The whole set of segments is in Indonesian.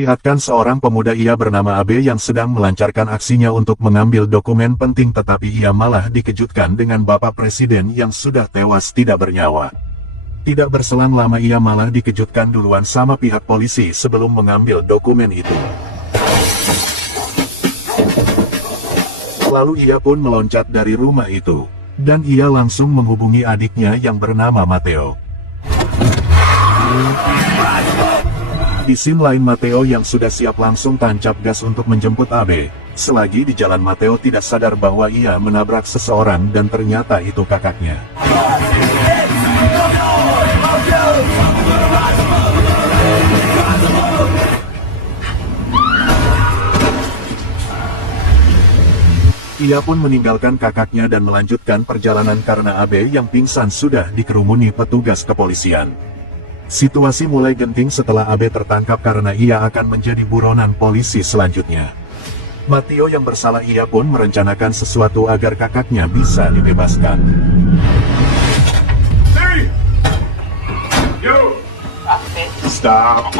Diperlihatkan seorang pemuda ia bernama Abe yang sedang melancarkan aksinya untuk mengambil dokumen penting, tetapi ia malah dikejutkan dengan Bapak Presiden yang sudah tewas tidak bernyawa. Tidak berselang lama ia malah dikejutkan duluan sama pihak polisi sebelum mengambil dokumen itu. Lalu ia pun meloncat dari rumah itu, dan ia langsung menghubungi adiknya yang bernama Mateo. Di scene lain Mateo yang sudah siap langsung tancap gas untuk menjemput Abe. Selagi di jalan Mateo tidak sadar bahwa ia menabrak seseorang dan ternyata itu kakaknya. Ia pun meninggalkan kakaknya dan melanjutkan perjalanan karena Abe yang pingsan sudah dikerumuni petugas kepolisian. Situasi mulai genting setelah Abe tertangkap karena ia akan menjadi buronan polisi selanjutnya. Mateo yang bersalah ia pun merencanakan sesuatu agar kakaknya bisa dibebaskan. Hey! Yo! Stop!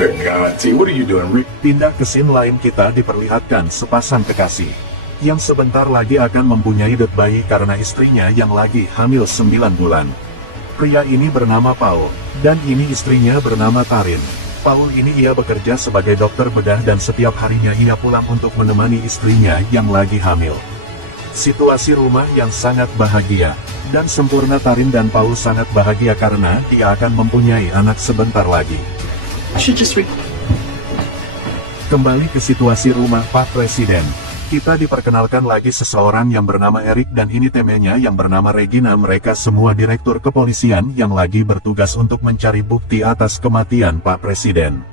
God, T, what are you doing? Pindah ke scene lain kita diperlihatkan sepasang kekasih yang sebentar lagi akan mempunyai bayi karena istrinya yang lagi hamil 9 bulan. Pria ini bernama Paul, dan ini istrinya bernama Tarin. Paul ini ia bekerja sebagai dokter bedah dan setiap harinya ia pulang untuk menemani istrinya yang lagi hamil. Situasi rumah yang sangat bahagia, dan sempurna. Tarin dan Paul sangat bahagia karena dia akan mempunyai anak sebentar lagi. Kembali ke situasi rumah Pak Presiden. Kita diperkenalkan lagi seseorang yang bernama Eric dan ini temennya yang bernama Regina. Mereka semua direktur kepolisian yang lagi bertugas untuk mencari bukti atas kematian Pak Presiden.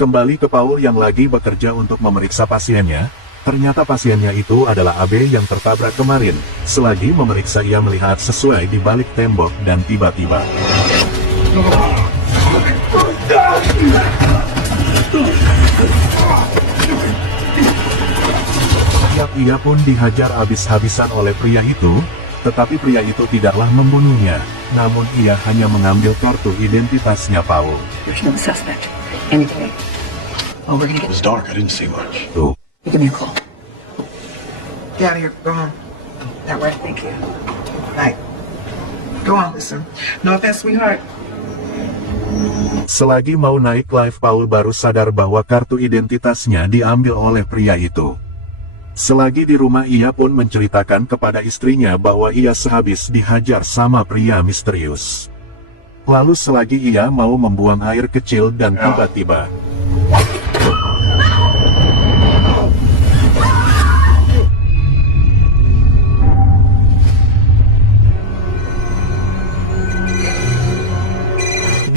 Kembali ke Paul yang lagi bekerja untuk memeriksa pasiennya. Ternyata pasiennya itu adalah Abe yang tertabrak kemarin. Selagi memeriksa ia melihat sesuai di balik tembok dan tiba-tiba ia pun dihajar habis-habisan oleh pria itu. Tetapi pria itu tidaklah membunuhnya, namun ia hanya mengambil kartu identitasnya Paul. Tuh. Give me a call. Get out of here. Go home. That way. Thank you. Night. Go on, listen. No offense, sweetheart. Selagi mau naik live, Paul baru sadar bahwa kartu identitasnya diambil oleh pria itu. Selagi di rumah ia pun menceritakan kepada istrinya bahwa ia sehabis dihajar sama pria misterius. Lalu selagi ia mau membuang air kecil dan tiba-tiba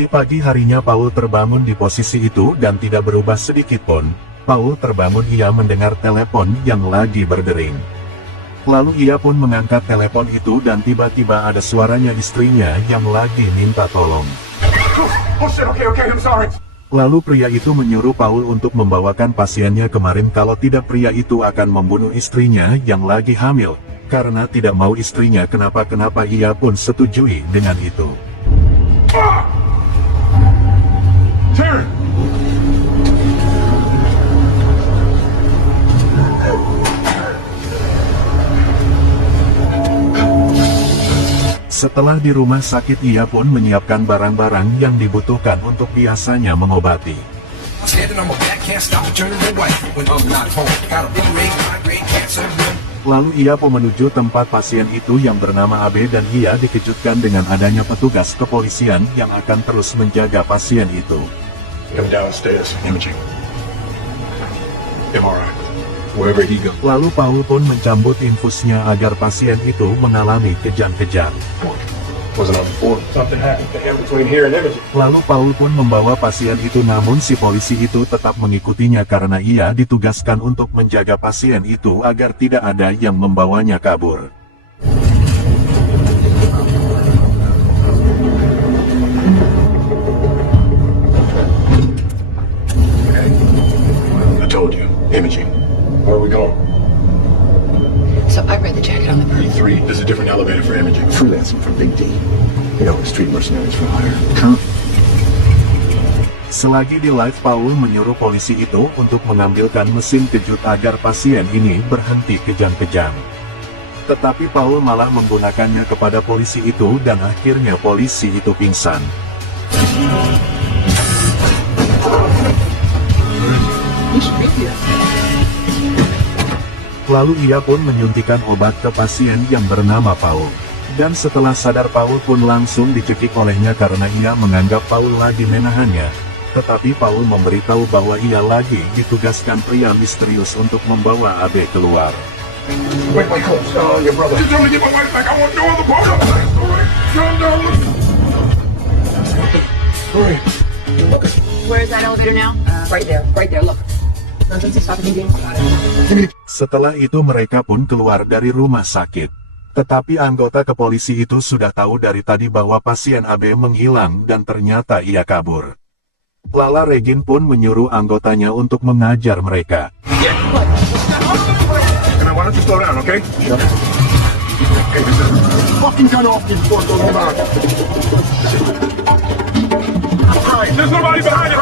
di pagi harinya Paul terbangun di posisi itu dan tidak berubah sedikitpun. Paul terbangun ia mendengar telepon yang lagi berdering. Lalu ia pun mengangkat telepon itu dan tiba-tiba ada suaranya istrinya yang lagi minta tolong. Okay, I'm sorry. Lalu pria itu menyuruh Paul untuk membawakan pasiennya kemarin, kalau tidak pria itu akan membunuh istrinya yang lagi hamil. Karena tidak mau istrinya kenapa-kenapa ia pun setujui dengan itu. Setelah di rumah sakit ia pun menyiapkan barang-barang yang dibutuhkan untuk biasanya mengobati. Lalu ia pun menuju tempat pasien itu yang bernama Abe dan ia dikejutkan dengan adanya petugas kepolisian yang akan terus menjaga pasien itu. Lalu Paul pun mencambuk infusnya agar pasien itu mengalami kejang-kejang. Lalu Paul pun membawa pasien itu, namun si polisi itu tetap mengikutinya karena ia ditugaskan untuk menjaga pasien itu agar tidak ada yang membawanya kabur. told you. Imaging. Where are we going? So I read the jacket on the bird. E3. There's a different elevator for imaging. Freelancing from Big D. You know, street mercenaries for hire. Selagi di live, Paul menyuruh polisi itu untuk mengambilkan mesin kejut agar pasien ini berhenti kejang-kejang. Tetapi Paul malah menggunakannya kepada polisi itu dan akhirnya polisi itu pingsan. Lalu ia pun menyuntikkan obat ke pasien yang bernama Paul. Dan setelah sadar, Paul pun langsung dicekik olehnya karena ia menganggap Paul lagi menahannya. Tetapi Paul memberitahu bahwa ia lagi ditugaskan pria misterius untuk membawa Abe keluar. Wait, hold. Your brother. Just tell me to get my wife back. I want no other part of it. All right, calm down. Hurry. Where's that elevator now? Right there, look. Emergency stop meeting. Setelah itu mereka pun keluar dari rumah sakit. Tetapi anggota kepolisi itu sudah tahu dari tadi bahwa pasien Abe menghilang dan ternyata ia kabur. Lala Regin pun menyuruh anggotanya untuk mengajar mereka. And why don't you slow down, okay? Yep. Okay, fucking gun off before it goes on. Alright, there's nobody behind you.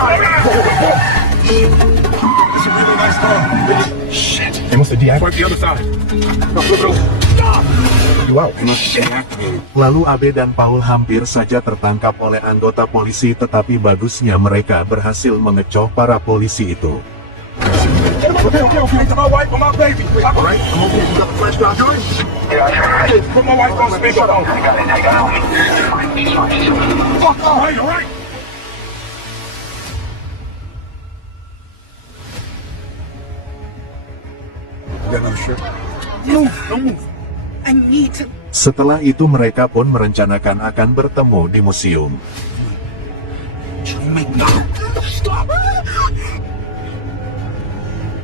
It's a really nice car. Shit. They must have deactivated. Swipe the other side. No, flip it over. Stop! You out. They must have deactivated. Lalu Abe dan Paul hampir saja tertangkap oleh anggota polisi, tetapi bagusnya mereka berhasil mengecoh para polisi itu. Okay. To my wife and my baby. All right, I'm okay. You got the flash drive good? Yeah, I got it. Put my wife on speakerphone. I got it. Fuck, all right. You got another shirt? Move, don't move. I need to. Setelah itu mereka pun merencanakan akan bertemu di museum. Stop!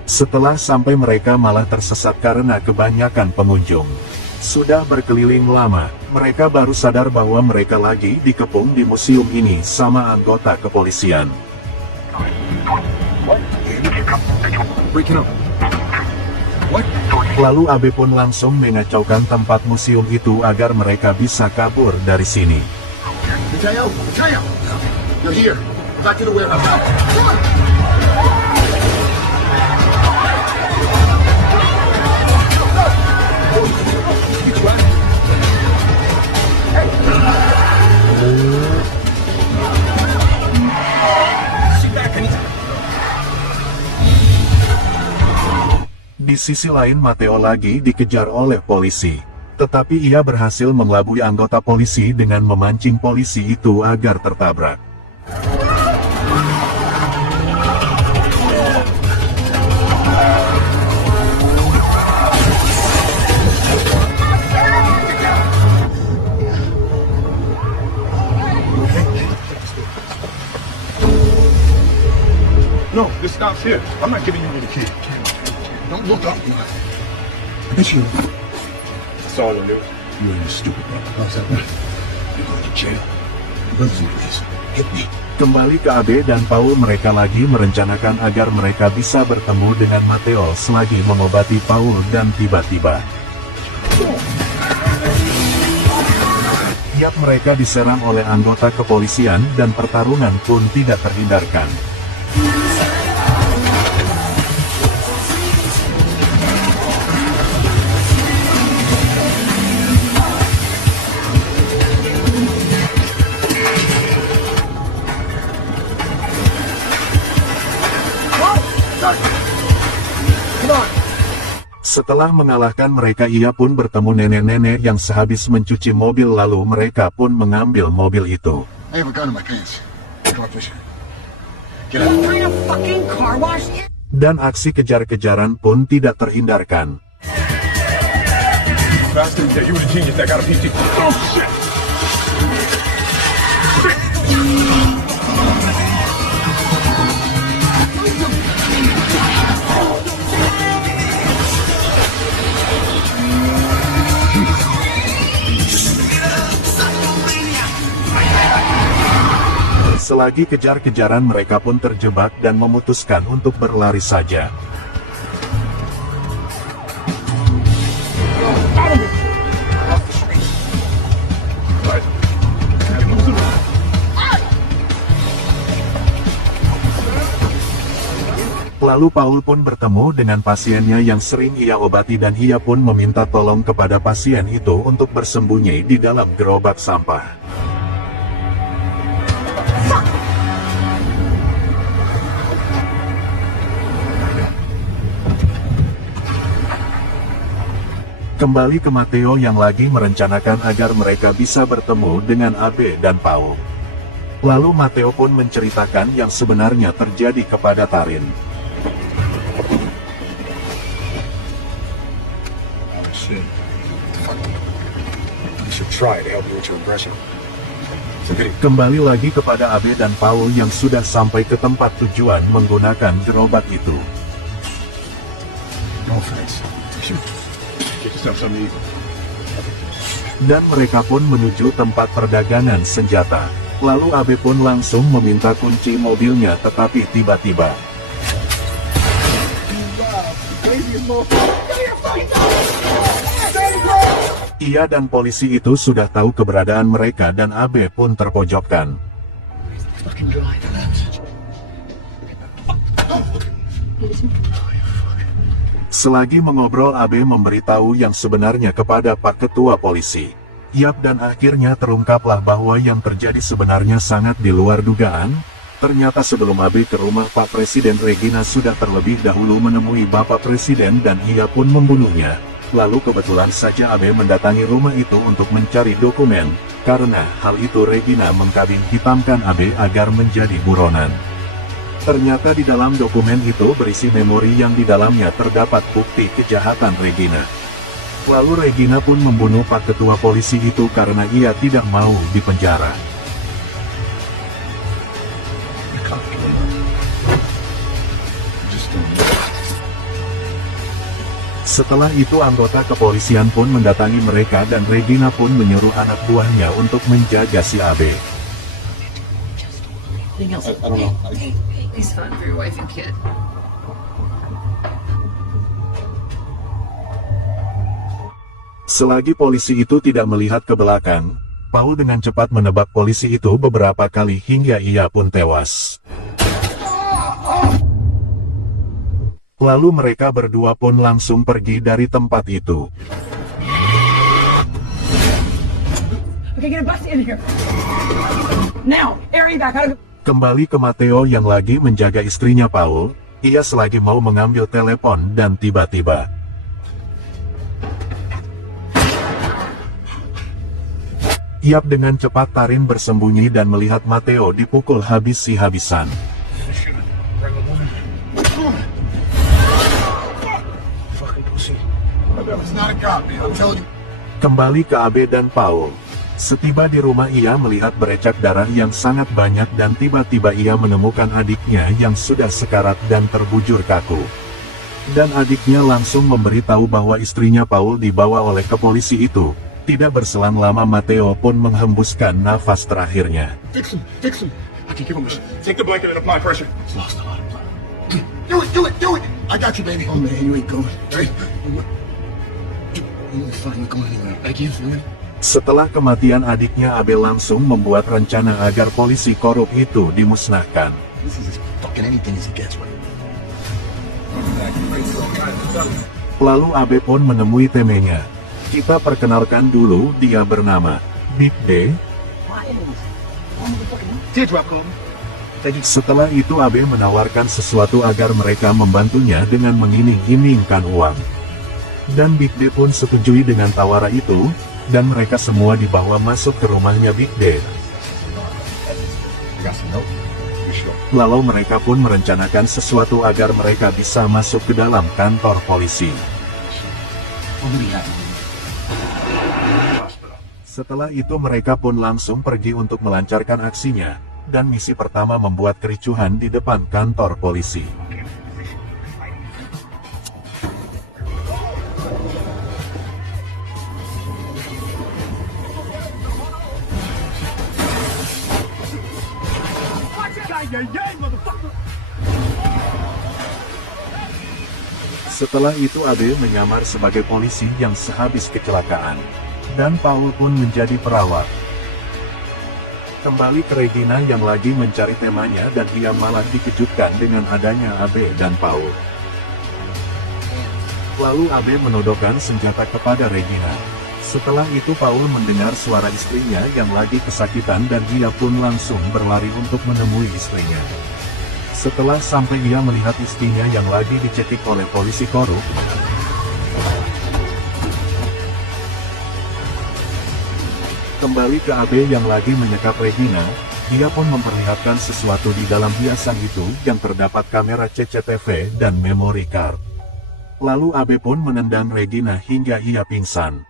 Setelah sampai mereka malah tersesat karena kebanyakan pengunjung. Sudah berkeliling lama, mereka baru sadar bahwa mereka lagi dikepung di museum ini sama anggota kepolisian. Breaking up. What? Lalu Abe pun langsung mengacaukan tempat museum itu agar mereka bisa kabur dari sini. Mateo! You're here. Back to the warehouse. Di sisi lain, Mateo lagi dikejar oleh polisi. Tetapi ia berhasil mengelabui anggota polisi dengan memancing polisi itu agar tertabrak. No, this stops here. I'm not giving you to the kid. Don't look up. I bet you. It's all in there. You're in stupid, bro. How's that right? You're going to jail. Brothers in this. Hit me. Kembali ke Abe dan Paul, mereka lagi merencanakan agar mereka bisa bertemu dengan Mateo selagi mengobati Paul dan tiba-tiba tiap mereka diserang oleh anggota kepolisian dan pertarungan pun tidak terhindarkan. Setelah mengalahkan mereka, ia pun bertemu nenek-nenek yang sehabis mencuci mobil, lalu mereka pun mengambil mobil itu. I have a gun in my pants. Come on, Fisher. Get What out. kind of fucking car wash is? Dan aksi kejar-kejaran pun tidak terhindarkan. Bastard, you were the genius that got a PT. Oh, shit! Selagi kejar-kejaran mereka pun terjebak dan memutuskan untuk berlari saja. Lalu Paul pun bertemu dengan pasiennya yang sering ia obati dan ia pun meminta tolong kepada pasien itu untuk bersembunyi di dalam gerobak sampah. Kembali ke Matteo yang lagi merencanakan agar mereka bisa bertemu dengan Abe dan Paul. Lalu Matteo pun menceritakan yang sebenarnya terjadi kepada Tarin. Shit. You should try to help you with your aggression. Kembali lagi kepada Abe dan Paul yang sudah sampai ke tempat tujuan menggunakan gerobak itu. No offense. You should get yourself something to eat. Dan mereka pun menuju tempat perdagangan senjata. Lalu Abe pun langsung meminta kunci mobilnya, tetapi tiba-tiba ia dan polisi itu sudah tahu keberadaan mereka dan Abe pun terpojokkan. Selagi mengobrol, Abe memberitahu yang sebenarnya kepada Pak Ketua Polisi. Yap, dan akhirnya terungkaplah bahwa yang terjadi sebenarnya sangat di luar dugaan. Ternyata sebelum Abe ke rumah Pak Presiden, Regina sudah terlebih dahulu menemui Bapak Presiden dan ia pun membunuhnya. Lalu kebetulan saja Abe mendatangi rumah itu untuk mencari dokumen. Karena hal itu Regina mengkabing hitamkan Abe agar menjadi buronan. Ternyata di dalam dokumen itu berisi memori yang di dalamnya terdapat bukti kejahatan Regina. Lalu Regina pun membunuh Pak Ketua Polisi itu karena ia tidak mau dipenjara. Setelah itu anggota kepolisian pun mendatangi mereka dan Regina pun menyuruh anak buahnya untuk menjaga si Abe. I don't know. It's fun for your wife and kid. Selagi polisi itu tidak melihat ke belakang, Paul dengan cepat menebak polisi itu beberapa kali hingga ia pun tewas. Lalu mereka berdua pun langsung pergi dari tempat itu. Okay, get a bus in here. Now, Ari, back out of... Kembali ke Matteo yang lagi menjaga istrinya Paul, ia selagi mau mengambil telepon dan tiba-tiba Yap, dengan cepat Tarin bersembunyi dan melihat Matteo dipukul habis-habisan. Kembali ke Abe dan Paul. Setiba di rumah ia melihat berecak darah yang sangat banyak dan tiba-tiba ia menemukan adiknya yang sudah sekarat dan terbujur kaku. Dan adiknya langsung memberitahu bahwa istrinya Paul dibawa oleh kepolisi itu. Tidak berselang lama Matteo pun menghembuskan nafas terakhirnya. Fix him. I can give him a shot. Take the blanket and apply pressure. It's lost a lot of blood. Do it. I got you, baby. Oh man, you ain't going. Right? You ain't fine, you're going anywhere. I give you. Setelah kematian adiknya, Abe langsung membuat rencana agar polisi korup itu dimusnahkan. This is as fucking anything as it gets, right? Lalu Abe pun menemui temenya. Kita perkenalkan dulu, dia bernama Big D. Setelah itu Abe menawarkan sesuatu agar mereka membantunya dengan mengiming-imingkan uang. Dan Big D pun setujui dengan tawaran itu, dan mereka semua dibawa masuk ke rumahnya Big D. Lalu mereka pun merencanakan sesuatu agar mereka bisa masuk ke dalam kantor polisi. Setelah itu mereka pun langsung pergi untuk melancarkan aksinya, dan misi pertama membuat kericuhan di depan kantor polisi. Setelah itu Abe menyamar sebagai polisi yang sehabis kecelakaan. Dan Paul pun menjadi perawat. Kembali ke Regina yang lagi mencari temanya dan ia malah dikejutkan dengan adanya Abe dan Paul. Lalu Abe menodongkan senjata kepada Regina. Setelah itu Paul mendengar suara istrinya yang lagi kesakitan dan ia pun langsung berlari untuk menemui istrinya. Setelah sampai ia melihat istrinya yang lagi dicekik oleh polisi korup. Kembali ke Abe yang lagi menyekap Regina, dia pun memperlihatkan sesuatu di dalam hiasan itu yang terdapat kamera CCTV dan memory card. Lalu Abe pun menendang Regina hingga ia pingsan.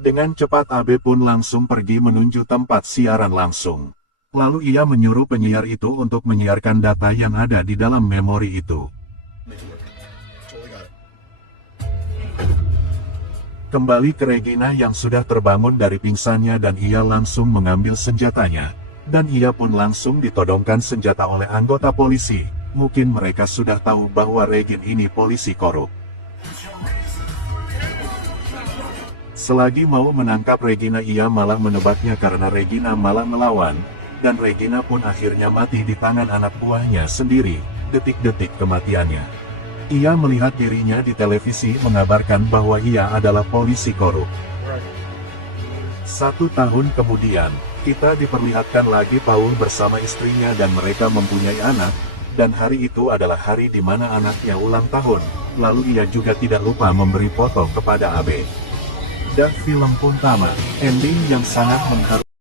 Dengan cepat Abe pun langsung pergi menuju tempat siaran langsung. Lalu ia menyuruh penyiar itu untuk menyiarkan data yang ada di dalam memori itu. Kembali ke Regina yang sudah terbangun dari pingsannya dan ia langsung mengambil senjatanya. Dan ia pun langsung ditodongkan senjata oleh anggota polisi. Mungkin mereka sudah tahu bahwa Regina ini polisi korup. Selagi mau menangkap Regina ia malah menebaknya karena Regina malah melawan. Dan Regina pun akhirnya mati di tangan anak buahnya sendiri, detik-detik kematiannya. Ia melihat dirinya di televisi mengabarkan bahwa ia adalah polisi korup. 1 tahun kemudian, kita diperlihatkan lagi Paul bersama istrinya dan mereka mempunyai anak, dan hari itu adalah hari di mana anaknya ulang tahun, lalu ia juga tidak lupa memberi foto kepada Abe. Dan film pun tamat, ending yang sangat mengharukan.